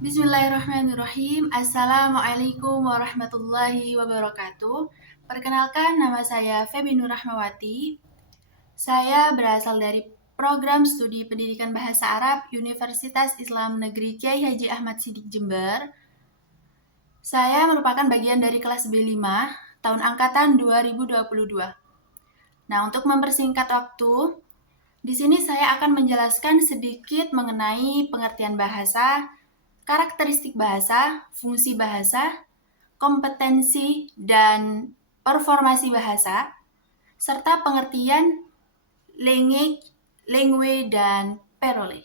Bismillahirrahmanirrahim. Assalamualaikum warahmatullahi wabarakatuh. Perkenalkan, nama saya Feby Nur Rahmawati. Saya berasal dari Program Studi Pendidikan Bahasa Arab Universitas Islam Negeri Kiai Haji Ahmad Siddiq Jember. Saya merupakan bagian dari kelas B5 tahun angkatan 2022. Nah, untuk mempersingkat waktu, di sini saya akan menjelaskan sedikit mengenai pengertian bahasa, karakteristik bahasa, fungsi bahasa, kompetensi, dan performasi bahasa, serta pengertian language, dan parole.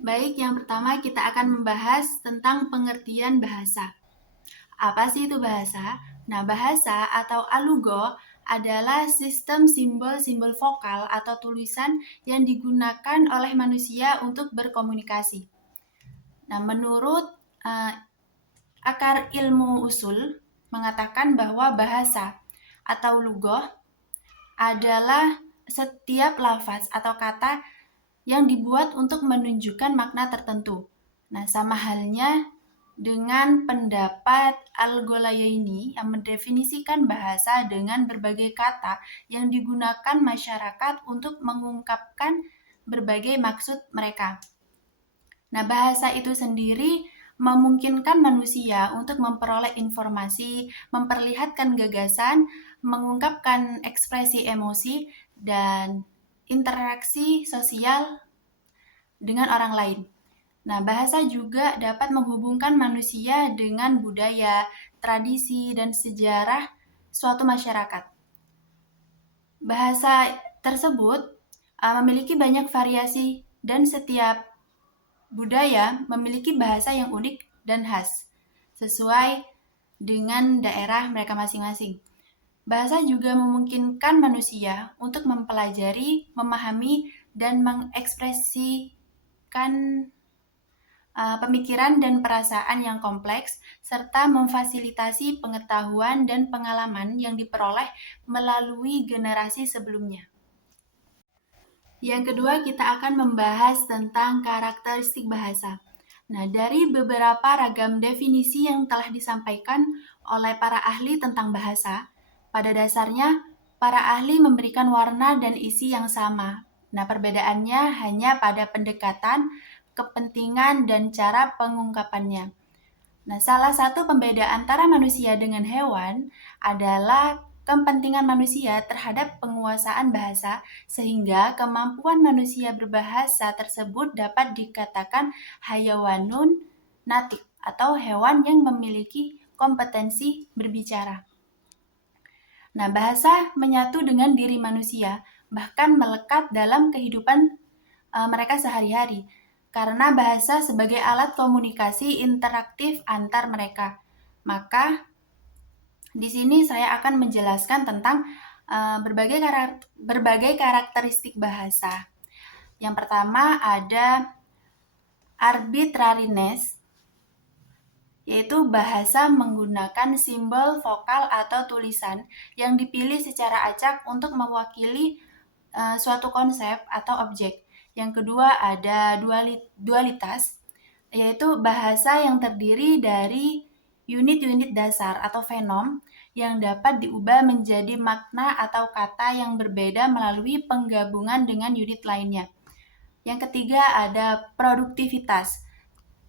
Baik, yang pertama kita akan membahas tentang pengertian bahasa. Apa sih itu bahasa? Nah, bahasa atau alugo adalah sistem simbol-simbol vokal atau tulisan yang digunakan oleh manusia untuk berkomunikasi. Nah, menurut akar ilmu usul mengatakan bahwa bahasa atau lugoh adalah setiap lafaz atau kata yang dibuat untuk menunjukkan makna tertentu. Nah, sama halnya dengan pendapat Al-Gholayaini yang mendefinisikan bahasa dengan berbagai kata yang digunakan masyarakat untuk mengungkapkan berbagai maksud mereka. Nah, bahasa itu sendiri memungkinkan manusia untuk memperoleh informasi, memperlihatkan gagasan, mengungkapkan ekspresi emosi, dan interaksi sosial dengan orang lain. Nah, bahasa juga dapat menghubungkan manusia dengan budaya, tradisi, dan sejarah suatu masyarakat. Bahasa tersebut memiliki banyak variasi dan setiap budaya memiliki bahasa yang unik dan khas, sesuai dengan daerah mereka masing-masing. Bahasa juga memungkinkan manusia untuk mempelajari, memahami, dan mengekspresikan pemikiran dan perasaan yang kompleks, serta memfasilitasi pengetahuan dan pengalaman yang diperoleh melalui generasi sebelumnya. Yang kedua, kita akan membahas tentang karakteristik bahasa. Nah, dari beberapa ragam definisi yang telah disampaikan oleh para ahli tentang bahasa, pada dasarnya para ahli memberikan warna dan isi yang sama. Nah, perbedaannya hanya pada pendekatan, kepentingan, dan cara pengungkapannya. Nah, salah satu pembeda antara manusia dengan hewan adalah kepentingan manusia terhadap penguasaan bahasa, sehingga kemampuan manusia berbahasa tersebut dapat dikatakan hayawanun natik atau hewan yang memiliki kompetensi berbicara. Nah, bahasa menyatu dengan diri manusia, bahkan melekat dalam kehidupan mereka sehari-hari, karena bahasa sebagai alat komunikasi interaktif antar mereka. Maka di sini saya akan menjelaskan tentang berbagai karakteristik bahasa. Yang pertama ada arbitrariness, yaitu bahasa menggunakan simbol vokal atau tulisan yang dipilih secara acak untuk mewakili suatu konsep atau objek. Yang kedua ada dualitas, yaitu bahasa yang terdiri dari unit-unit dasar atau fenom yang dapat diubah menjadi makna atau kata yang berbeda melalui penggabungan dengan unit lainnya. Yang ketiga ada produktivitas,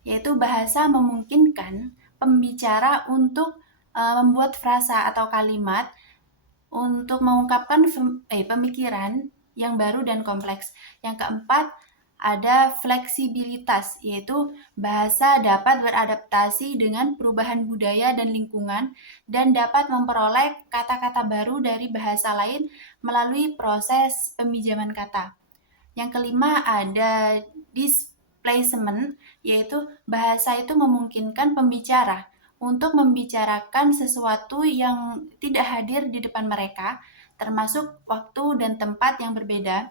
yaitu bahasa memungkinkan pembicara untuk membuat frasa atau kalimat untuk mengungkapkan pemikiran yang baru dan kompleks. Yang keempat, ada fleksibilitas, yaitu bahasa dapat beradaptasi dengan perubahan budaya dan lingkungan dan dapat memperoleh kata-kata baru dari bahasa lain melalui proses peminjaman kata. Yang kelima ada displacement, yaitu bahasa itu memungkinkan pembicara untuk membicarakan sesuatu yang tidak hadir di depan mereka, termasuk waktu dan tempat yang berbeda.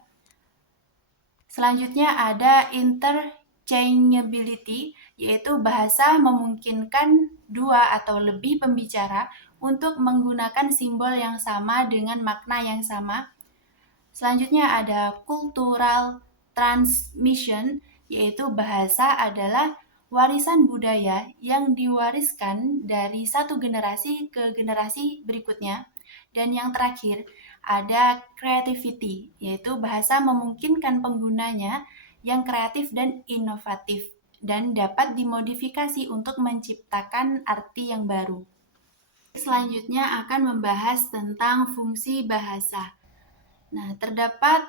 Selanjutnya ada interchangeability, yaitu bahasa memungkinkan dua atau lebih pembicara untuk menggunakan simbol yang sama dengan makna yang sama. Selanjutnya ada cultural transmission, yaitu bahasa adalah warisan budaya yang diwariskan dari satu generasi ke generasi berikutnya. Dan yang terakhir ada creativity, yaitu bahasa memungkinkan penggunanya yang kreatif dan inovatif dan dapat dimodifikasi untuk menciptakan arti yang baru. Selanjutnya akan membahas tentang fungsi bahasa. Nah, terdapat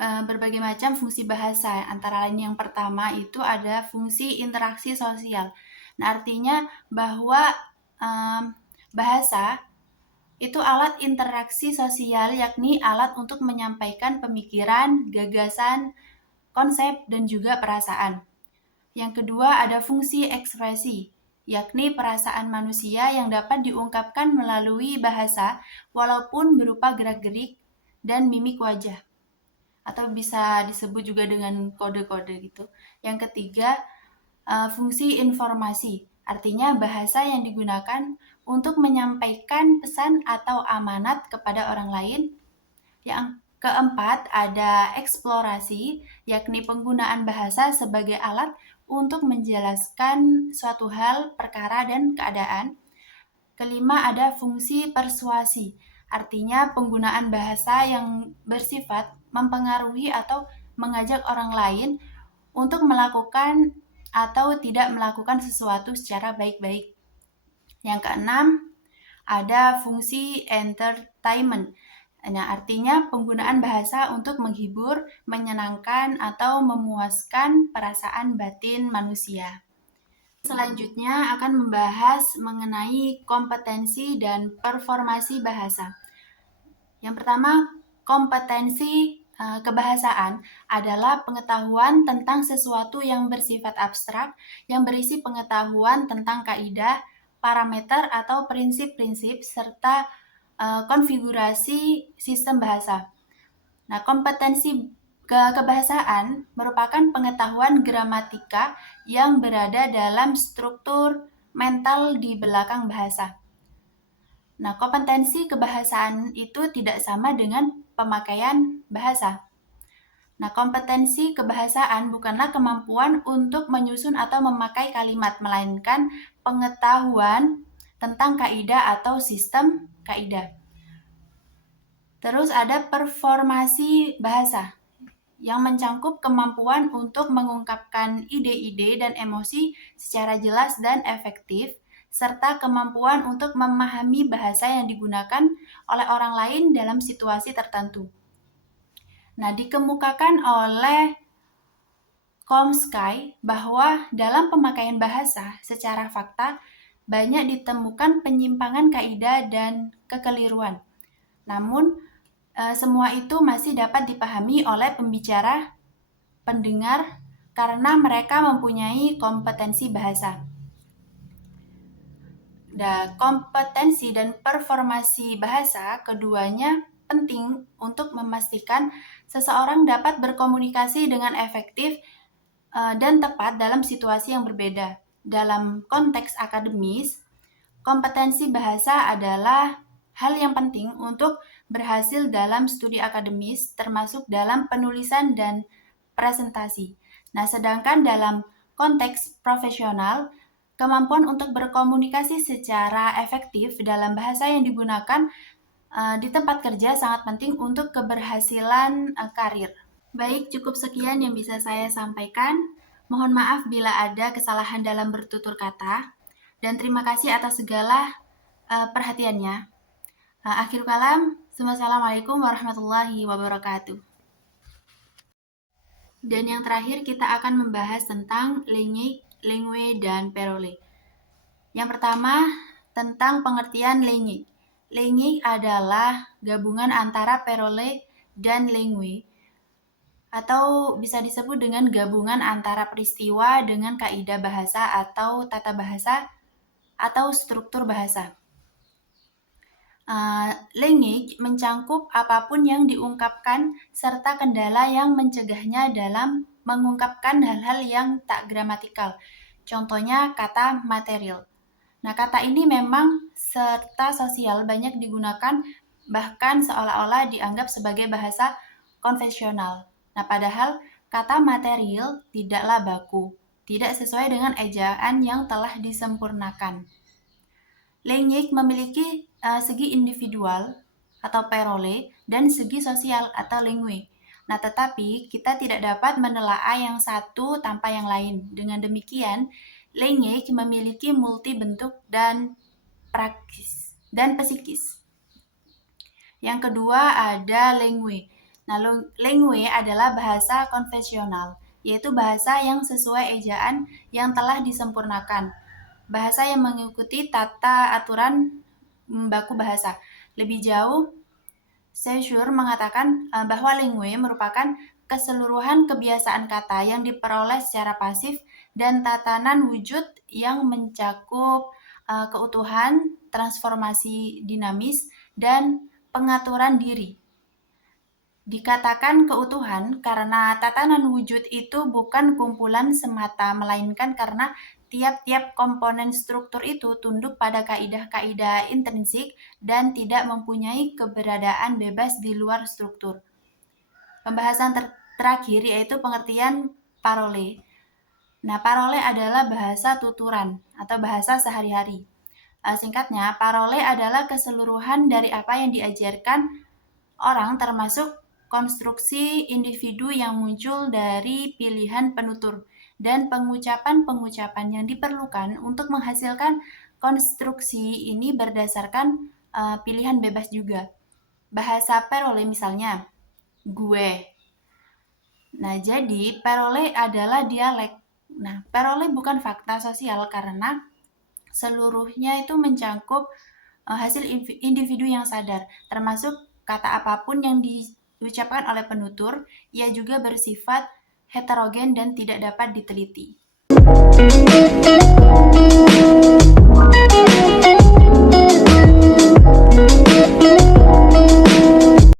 berbagai macam fungsi bahasa. Antara lain yang pertama itu ada fungsi interaksi sosial. Nah, artinya bahwa bahasa itu alat interaksi sosial, yakni alat untuk menyampaikan pemikiran, gagasan, konsep, dan juga perasaan. Yang kedua ada fungsi ekspresi, yakni perasaan manusia yang dapat diungkapkan melalui bahasa walaupun berupa gerak-gerik dan mimik wajah, atau bisa disebut juga dengan kode-kode gitu. Yang ketiga, fungsi informasi, artinya bahasa yang digunakan untuk menyampaikan pesan atau amanat kepada orang lain. Yang keempat, ada eksplorasi, yakni penggunaan bahasa sebagai alat untuk menjelaskan suatu hal, perkara, dan keadaan. Kelima, ada fungsi persuasi, artinya penggunaan bahasa yang bersifat mempengaruhi atau mengajak orang lain untuk melakukan atau tidak melakukan sesuatu secara baik-baik. Yang keenam, ada fungsi entertainment. Nah, artinya penggunaan bahasa untuk menghibur, menyenangkan, atau memuaskan perasaan batin manusia. Selanjutnya akan membahas mengenai kompetensi dan performasi bahasa. Yang pertama, kompetensi kebahasaan adalah pengetahuan tentang sesuatu yang bersifat abstrak, yang berisi pengetahuan tentang kaidah, parameter atau prinsip-prinsip, serta konfigurasi sistem bahasa. Nah, kompetensi kebahasaan merupakan pengetahuan gramatika yang berada dalam struktur mental di belakang bahasa. Nah, kompetensi kebahasaan itu tidak sama dengan pemakaian bahasa. Nah, kompetensi kebahasaan bukanlah kemampuan untuk menyusun atau memakai kalimat, melainkan pengetahuan tentang kaidah atau sistem kaidah. Terus ada performasi bahasa yang mencangkup kemampuan untuk mengungkapkan ide-ide dan emosi secara jelas dan efektif, serta kemampuan untuk memahami bahasa yang digunakan oleh orang lain dalam situasi tertentu. Nah, dikemukakan oleh Chomsky bahwa dalam pemakaian bahasa secara fakta banyak ditemukan penyimpangan kaidah dan kekeliruan. Namun, semua itu masih dapat dipahami oleh pembicara, pendengar, karena mereka mempunyai kompetensi bahasa. Kompetensi dan performasi bahasa keduanya penting untuk memastikan seseorang dapat berkomunikasi dengan efektif dan tepat dalam situasi yang berbeda. Dalam konteks akademis, kompetensi bahasa adalah hal yang penting untuk berhasil dalam studi akademis, termasuk dalam penulisan dan presentasi. Nah, sedangkan dalam konteks profesional, kemampuan untuk berkomunikasi secara efektif dalam bahasa yang digunakan di tempat kerja sangat penting untuk keberhasilan karir. Baik, cukup sekian yang bisa saya sampaikan. Mohon maaf bila ada kesalahan dalam bertutur kata, dan terima kasih atas segala perhatiannya. Akhir kalam, Assalamualaikum warahmatullahi wabarakatuh. Dan yang terakhir kita akan membahas tentang ligne, dan parole. Yang pertama, tentang pengertian ligne. Ligne adalah gabungan antara parole dan ligne, atau bisa disebut dengan gabungan antara peristiwa dengan kaidah bahasa atau tata bahasa atau struktur bahasa. Language mencangkup apapun yang diungkapkan serta kendala yang mencegahnya dalam mengungkapkan hal-hal yang tak gramatikal. Contohnya kata material. Nah, kata ini memang serta sosial banyak digunakan, bahkan seolah-olah dianggap sebagai bahasa konvensional. Nah, padahal kata material tidaklah baku, tidak sesuai dengan ejaan yang telah disempurnakan. Language memiliki segi individual atau parole dan segi sosial atau language. Nah, tetapi kita tidak dapat menelaah yang satu tanpa yang lain. Dengan demikian, language memiliki multi bentuk dan praktis dan psikis. Yang kedua ada language. Nah, language adalah bahasa konvensional, yaitu bahasa yang sesuai ejaan yang telah disempurnakan. Bahasa yang mengikuti tata aturan baku bahasa. Lebih jauh, Saussure mengatakan bahwa language merupakan keseluruhan kebiasaan kata yang diperoleh secara pasif dan tatanan wujud yang mencakup keutuhan, transformasi dinamis, dan pengaturan diri. Dikatakan keutuhan karena tatanan wujud itu bukan kumpulan semata, melainkan karena tiap-tiap komponen struktur itu tunduk pada kaidah-kaidah intrinsik dan tidak mempunyai keberadaan bebas di luar struktur. Pembahasan terakhir yaitu pengertian parole. Nah, parole adalah bahasa tuturan atau bahasa sehari-hari. Singkatnya, parole adalah keseluruhan dari apa yang diajarkan orang, termasuk konstruksi individu yang muncul dari pilihan penutur dan pengucapan-pengucapan yang diperlukan untuk menghasilkan konstruksi ini berdasarkan pilihan bebas juga. Bahasa parole misalnya, gue. Nah, jadi parole adalah dialek. Nah, parole bukan fakta sosial karena seluruhnya itu mencangkup hasil individu yang sadar, termasuk kata apapun yang diucapkan oleh penutur. Ia juga bersifat heterogen dan tidak dapat diteliti.